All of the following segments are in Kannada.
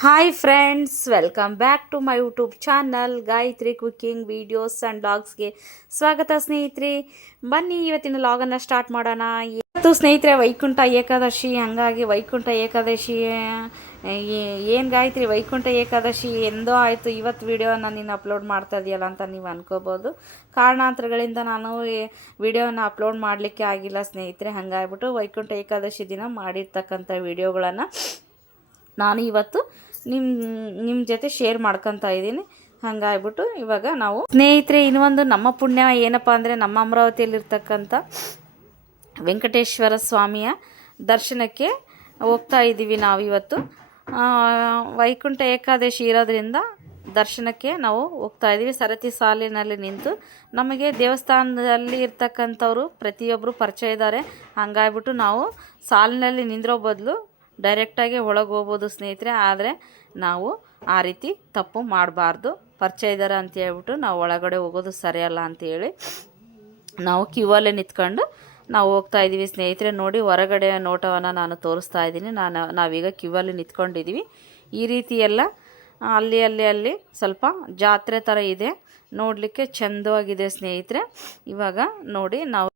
Hi friends welcome back to my YouTube channel Gayatri cooking videos and ಬ್ಲಾಗ್ಸ್ಗೆ ಸ್ವಾಗತ ಸ್ನೇಹಿತರೆ. ಬನ್ನಿ, ಇವತ್ತಿನ ಲಾಗನ್ನು ಸ್ಟಾರ್ಟ್ ಮಾಡೋಣ. ಇವತ್ತು ಸ್ನೇಹಿತರೆ ವೈಕುಂಠ ಏಕಾದಶಿ, ಹಾಗಾಗಿ ವೈಕುಂಠ ಏಕಾದಶಿ ಏನು ಗಾಯತ್ರಿ? ವೈಕುಂಠ ಏಕಾದಶಿ ಎಂದೋ ಆಯಿತು, ಇವತ್ತು ವಿಡಿಯೋನ ನೀನು ಅಪ್ಲೋಡ್ ಮಾಡ್ತಾ ಇದೆಯಲ್ಲ ಅಂತ ನೀವು ಅನ್ಕೋಬೋದು. ಕಾರಣಾಂತರಗಳಿಂದ ನಾನು ವಿಡಿಯೋನ ಅಪ್ಲೋಡ್ ಮಾಡಲಿಕ್ಕೆ ಆಗಿಲ್ಲ ಸ್ನೇಹಿತರೆ. ಹಂಗಾಗ್ಬಿಟ್ಟು ವೈಕುಂಠ ಏಕಾದಶಿ ದಿನ ಮಾಡಿರ್ತಕ್ಕಂಥ ವಿಡಿಯೋಗಳನ್ನು ನಾನು ಇವತ್ತು ನಿಮ್ಮ ನಿಮ್ಮ ಜೊತೆ ಶೇರ್ ಮಾಡ್ಕೊತಾ ಇದ್ದೀನಿ. ಹಂಗಾಗ್ಬಿಟ್ಟು ಇವಾಗ ನಾವು ಸ್ನೇಹಿತರೆ, ಇನ್ನೊಂದು ನಮ್ಮ ಪುಣ್ಯ ಏನಪ್ಪ ಅಂದರೆ ನಮ್ಮ ಅಮರಾವತಿಯಲ್ಲಿರ್ತಕ್ಕಂಥ ವೆಂಕಟೇಶ್ವರ ಸ್ವಾಮಿಯ ದರ್ಶನಕ್ಕೆ ಹೋಗ್ತಾ ಇದ್ದೀವಿ ನಾವು ಇವತ್ತು. ವೈಕುಂಠ ಏಕಾದಶಿ ಇರೋದ್ರಿಂದ ದರ್ಶನಕ್ಕೆ ನಾವು ಹೋಗ್ತಾ ಇದ್ದೀವಿ. ಸರತಿ ಸಾಲಿನಲ್ಲಿ ನಿಂತು ನಮಗೆ ದೇವಸ್ಥಾನದಲ್ಲಿ ಇರ್ತಕ್ಕಂಥವ್ರು ಪ್ರತಿಯೊಬ್ಬರು ಪರಿಚಯ ಇದ್ದಾರೆ. ಹಂಗಾಗ್ಬಿಟ್ಟು ನಾವು ಸಾಲಿನಲ್ಲಿ ನಿಂದಿರೋ ಬದಲು ಡೈರೆಕ್ಟಾಗಿ ಒಳಗೆ ಹೋಗ್ಬೋದು ಸ್ನೇಹಿತರೆ, ಆದರೆ ನಾವು ಆ ರೀತಿ ತಪ್ಪು ಮಾಡಬಾರ್ದು. ಪರಿಚಯ ಇದ್ದಾರೆ ಅಂತ ಹೇಳ್ಬಿಟ್ಟು ನಾವು ಒಳಗಡೆ ಹೋಗೋದು ಸರಿಯಲ್ಲ ಅಂತೇಳಿ ನಾವು ಕ್ಯೂವಲ್ಲೇ ನಿಂತ್ಕೊಂಡು ನಾವು ಹೋಗ್ತಾ ಇದ್ದೀವಿ. ಸ್ನೇಹಿತರೆ, ನೋಡಿ ಹೊರಗಡೆ ನೋಟವನ್ನು ನಾನು ತೋರಿಸ್ತಾ ಇದ್ದೀನಿ. ನಾನು, ನಾವೀಗ ಕ್ಯೂವಲ್ಲಿ ನಿಂತ್ಕೊಂಡಿದ್ದೀವಿ. ಈ ರೀತಿ ಎಲ್ಲ, ಅಲ್ಲಿ ಅಲ್ಲಿ ಅಲ್ಲಿ ಸ್ವಲ್ಪ ಜಾತ್ರೆ ಥರ ಇದೆ. ನೋಡಲಿಕ್ಕೆ ಚಂದವಾಗಿದೆ ಸ್ನೇಹಿತರೆ. ಇವಾಗ ನೋಡಿ ನಾವು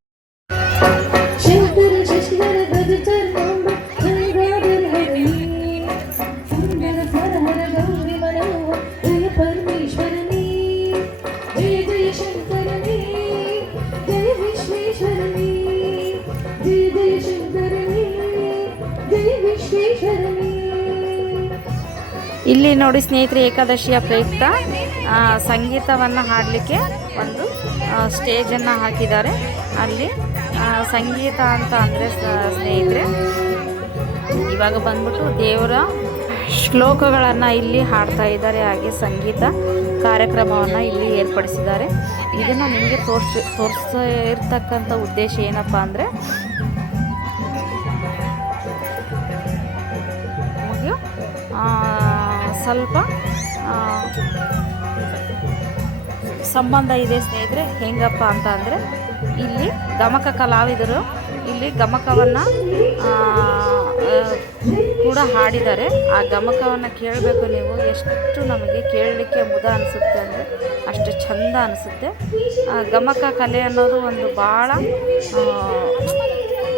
ಇಲ್ಲಿ ನೋಡಿ ಸ್ನೇಹಿತರೆ ಏಕಾದಶಿಯ ಪ್ರಯುಕ್ತ ಸಂಗೀತವನ್ನು ಹಾಡಲಿಕ್ಕೆ ಒಂದು ಸ್ಟೇಜನ್ನು ಹಾಕಿದ್ದಾರೆ. ಅಲ್ಲಿ ಸಂಗೀತ ಅಂತ ಅಂದರೆ ಸ್ನೇಹಿತರೆ, ಇವಾಗ ಬಂದ್ಬಿಟ್ಟು ದೇವರ ಶ್ಲೋಕಗಳನ್ನು ಇಲ್ಲಿ ಹಾಡ್ತಾ ಇದ್ದಾರೆ. ಹಾಗೆ ಸಂಗೀತ ಕಾರ್ಯಕ್ರಮವನ್ನು ಇಲ್ಲಿ ಏರ್ಪಡಿಸಿದ್ದಾರೆ. ಇದನ್ನು ನಿಮಗೆ ತೋರಿಸಿ ತೋರಿಸ ಇರ್ತಕ್ಕಂಥ ಉದ್ದೇಶ ಏನಪ್ಪ ಅಂದರೆ ಸ್ವಲ್ಪ ಸಂಬಂಧ ಇದೆ ಸ್ನೇಹಿತರೆ, ಹೆಂಗಪ್ಪ ಅಂತ ಅಂದರೆ, ಇಲ್ಲಿ ಗಮಕ ಕಲಾವಿದರು, ಇಲ್ಲಿ ಗಮಕವನ್ನು ಹಾಡಿದ್ದಾರೆ ಆ ಗಮಕವನ್ನು ಕೇಳಬೇಕು ನೀವು. ಎಷ್ಟು ನಮಗೆ ಕೇಳಲಿಕ್ಕೆ ಮುದ ಅನಿಸುತ್ತೆ ಅಂದರೆ ಅಷ್ಟು ಚಂದ ಅನಿಸುತ್ತೆ. ಗಮಕ ಕಲೆ ಅನ್ನೋದು ಒಂದು ಭಾಳ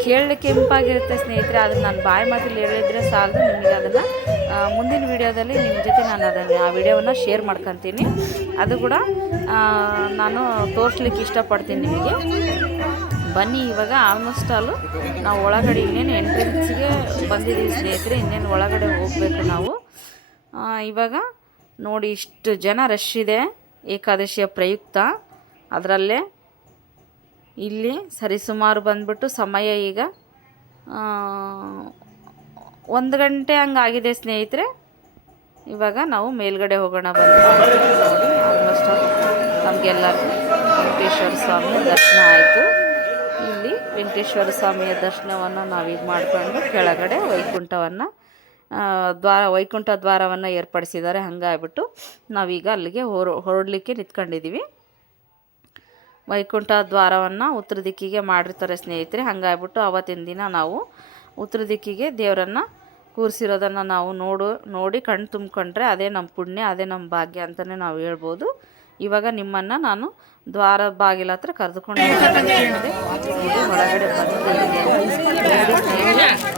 ಕೇಳಲಿಕ್ಕೆ ಇಂಪಾಗಿರುತ್ತೆ ಸ್ನೇಹಿತರೆ. ಅದನ್ನು ನಾನು ಬಾಯಿ ಮಾತಲ್ಲಿ ಹೇಳಿದರೆ ಸಾಲದು, ನಿಮಗೆ ಅದನ್ನು ಮುಂದಿನ ವಿಡಿಯೋದಲ್ಲಿ ನಿಮ್ಮ ಜೊತೆ ನಾನು ಅದನ್ನು, ಆ ವಿಡಿಯೋವನ್ನು ಶೇರ್ ಮಾಡ್ಕೊತೀನಿ. ಅದು ಕೂಡ ನಾನು ತೋರಿಸ್ಲಿಕ್ಕೆ ಇಷ್ಟಪಡ್ತೀನಿ ನಿಮಗೆ. ಬನ್ನಿ, ಇವಾಗ ಆಲ್ಮೋಸ್ಟ್ ಆಲು ನಾವು ಒಳಗಡೆ ಇನ್ನೇನು ಎಂಟ್ರೆನ್ಸ್ಗೆ ಬಂದಿದ್ದೀವಿ ಸ್ನೇಹಿತರೆ, ಇನ್ನೇನು ಒಳಗಡೆ ಹೋಗಬೇಕು ನಾವು. ಇವಾಗ ನೋಡಿ ಇಷ್ಟು ಜನ ರಶ್ ಇದೆ, ಏಕಾದಶಿಯ ಪ್ರಯುಕ್ತ. ಅದರಲ್ಲೇ ಇಲ್ಲಿ ಸರಿಸುಮಾರು ಬಂದ್ಬಿಟ್ಟು ಸಮಯ ಈಗ ಒಂದು ಗಂಟೆ ಹಂಗಾಗಿದೆ ಸ್ನೇಹಿತರೆ. ಇವಾಗ ನಾವು ಮೇಲ್ಗಡೆ ಹೋಗೋಣ ಬಂದು ಆಲ್ಮೋಸ್ಟ್ ಆಲ್ ನಮಗೆಲ್ಲರಿಗೂ ವೆಂಕಟೇಶ್ವರ ಸ್ವಾಮಿ ದರ್ಶನ ಆಯಿತು. ವೆಂಕಟೇಶ್ವರ ಸ್ವಾಮಿಯ ದರ್ಶನವನ್ನು ನಾವೀಗ ಮಾಡಿಕೊಂಡು ಕೆಳಗಡೆ ವೈಕುಂಠವನ್ನು ದ್ವಾರ, ವೈಕುಂಠ ದ್ವಾರವನ್ನು ಏರ್ಪಡಿಸಿದ್ದಾರೆ. ಹಂಗಾಗ್ಬಿಟ್ಟು ನಾವೀಗ ಅಲ್ಲಿಗೆ ಹೊರ, ಹೊರಡಲಿಕ್ಕೆ ನಿಂತ್ಕೊಂಡಿದ್ದೀವಿ ವೈಕುಂಠ ದ್ವಾರವನ್ನು ಉತ್ತರ ದಿಕ್ಕಿಗೆ ಮಾಡಿರ್ತಾರೆ ಸ್ನೇಹಿತರೆ. ಹಂಗಾಗ್ಬಿಟ್ಟು ಆವತ್ತಿನ ದಿನ ನಾವು ಉತ್ತರ ದಿಕ್ಕಿಗೆ ದೇವರನ್ನು ಕೂರಿಸಿರೋದನ್ನು ನಾವು ನೋಡು, ನೋಡಿ ಕಣ್ಣು ತುಂಬಿಕೊಂಡ್ರೆ ಅದೇ ನಮ್ಮ ಪುಣ್ಯ, ಅದೇ ನಮ್ಮ ಭಾಗ್ಯ ಅಂತಲೇ ನಾವು ಹೇಳ್ಬೋದು. ಇವಾಗ ನಿಮ್ಮನ್ನು ನಾನು ದ್ವಾರ ಬಾಗಿಲ ಹತ್ರ ಕರೆದುಕೊಂಡು ಹೊರಗಡೆ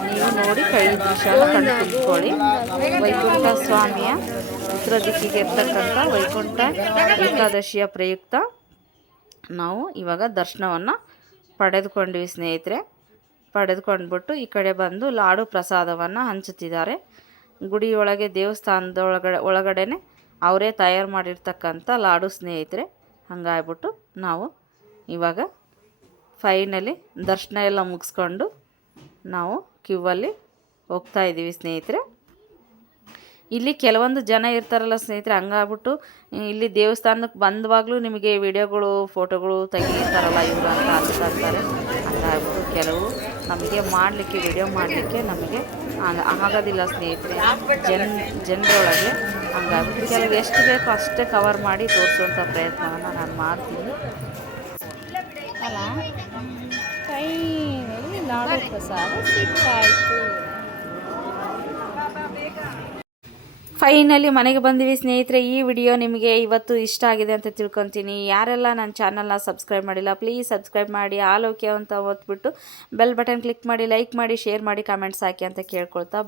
ನೀವು ನೋಡಿ ಕೈ ದೃಶ್ಯ ಕಣ್ಣು ತುಂಬಿಕೊಳ್ಳಿ ವೈಕುಂಠ ಸ್ವಾಮಿಯ ಉತ್ತರ ದಿಕ್ಕಿಗೆ ಇರ್ತಕ್ಕಂಥ ವೈಕುಂಠ ಏಕಾದಶಿಯ ಪ್ರಯುಕ್ತ ನಾವು ಇವಾಗ ದರ್ಶನವನ್ನು ಪಡೆದುಕೊಂಡ್ವಿ ಸ್ನೇಹಿತರೆ. ಪಡೆದುಕೊಂಡ್ಬಿಟ್ಟು ಈ ಕಡೆ ಬಂದು ಲಾಡು ಪ್ರಸಾದವನ್ನು ಹಂಚುತ್ತಿದ್ದಾರೆ. ಗುಡಿಯೊಳಗೆ ದೇವಸ್ಥಾನದೊಳಗಡೆ ಒಳಗಡೆನೆ ಅವರೇ ತಯಾರು ಮಾಡಿರ್ತಕ್ಕಂಥ ಲಾಡು ಸ್ನೇಹಿತರೆ, ಹಂಗಾಗ್ಬಿಟ್ಟು ನಾವು ಇವಾಗ ಫೈನಲಿ ದರ್ಶನ ಎಲ್ಲ ಮುಗಿಸ್ಕೊಂಡು ನಾವು ಕ್ಯೂವಲ್ಲಿ ಹೋಗ್ತಾ ಇದ್ದೀವಿ ಸ್ನೇಹಿತರೆ. ಇಲ್ಲಿ ಕೆಲವೊಂದು ಜನ ಇರ್ತಾರಲ್ಲ ಸ್ನೇಹಿತರೆ, ಹಂಗಾಗ್ಬಿಟ್ಟು ಇಲ್ಲಿ ದೇವಸ್ಥಾನಕ್ಕೆ ಬಂದವಾಗಲೂ ನಿಮಗೆ ವಿಡಿಯೋಗಳು, ಫೋಟೋಗಳು ತೆಗಿತಾರಲ್ಲ ಇವರು ಅಂತ ಅನ್ಕೊಂತಾರೆ ಹಂಗಾಗ್ಬಿಟ್ಟು ಕೆಲವು ನಮಗೆ ಮಾಡಲಿಕ್ಕೆ ವಿಡಿಯೋ ಮಾಡಲಿಕ್ಕೆ ನಮಗೆ ಆಗ- ಆಗೋದಿಲ್ಲ ಸ್ನೇಹಿತರೆ. ಜನ್ ಜನರೊಳಗೆ ಹಂಗಾಗ್ಬಿಟ್ಟು ಕೆಲವು ಎಷ್ಟು ಬೇಕೋ ಅಷ್ಟೇ ಕವರ್ ಮಾಡಿ ತೋರಿಸುವಂಥ ಪ್ರಯತ್ನವನ್ನು ನಾನು ಮಾಡ್ತೀನಿ. ಅಲ್ಲ ಪ್ರಸಾದ ಸಿಕ್ಕಾಯಿತು ಫೈನಲಿ ಮನೆಗೆ ಬಂದಿವಿ ಸ್ನೇಹಿತರೆ, ಈ ವಿಡಿಯೋ ನಿಮಗೆ ಇವತ್ತು ಇಷ್ಟ ಆಗಿದೆ ಅಂತ ತಿಳ್ಕೊತೀನಿ. ಯಾರೆಲ್ಲ ನನ್ನ ಚಾನಲ್ನ ಸಬ್ಸ್ಕ್ರೈಬ್ ಮಾಡಿಲ್ಲ ಪ್ಲೀಸ್ ಸಬ್ಸ್ಕ್ರೈಬ್ ಮಾಡಿ. ಆಲೋಕೆ ಅಂತ ಓದ್ಬಿಟ್ಟು ಬೆಲ್ ಬಟನ್ ಕ್ಲಿಕ್ ಮಾಡಿ ಲೈಕ್ ಮಾಡಿ ಶೇರ್ ಮಾಡಿ ಕಮೆಂಟ್ಸ್ ಹಾಕಿ ಅಂತ ಕೇಳ್ಕೊಳ್ತಾ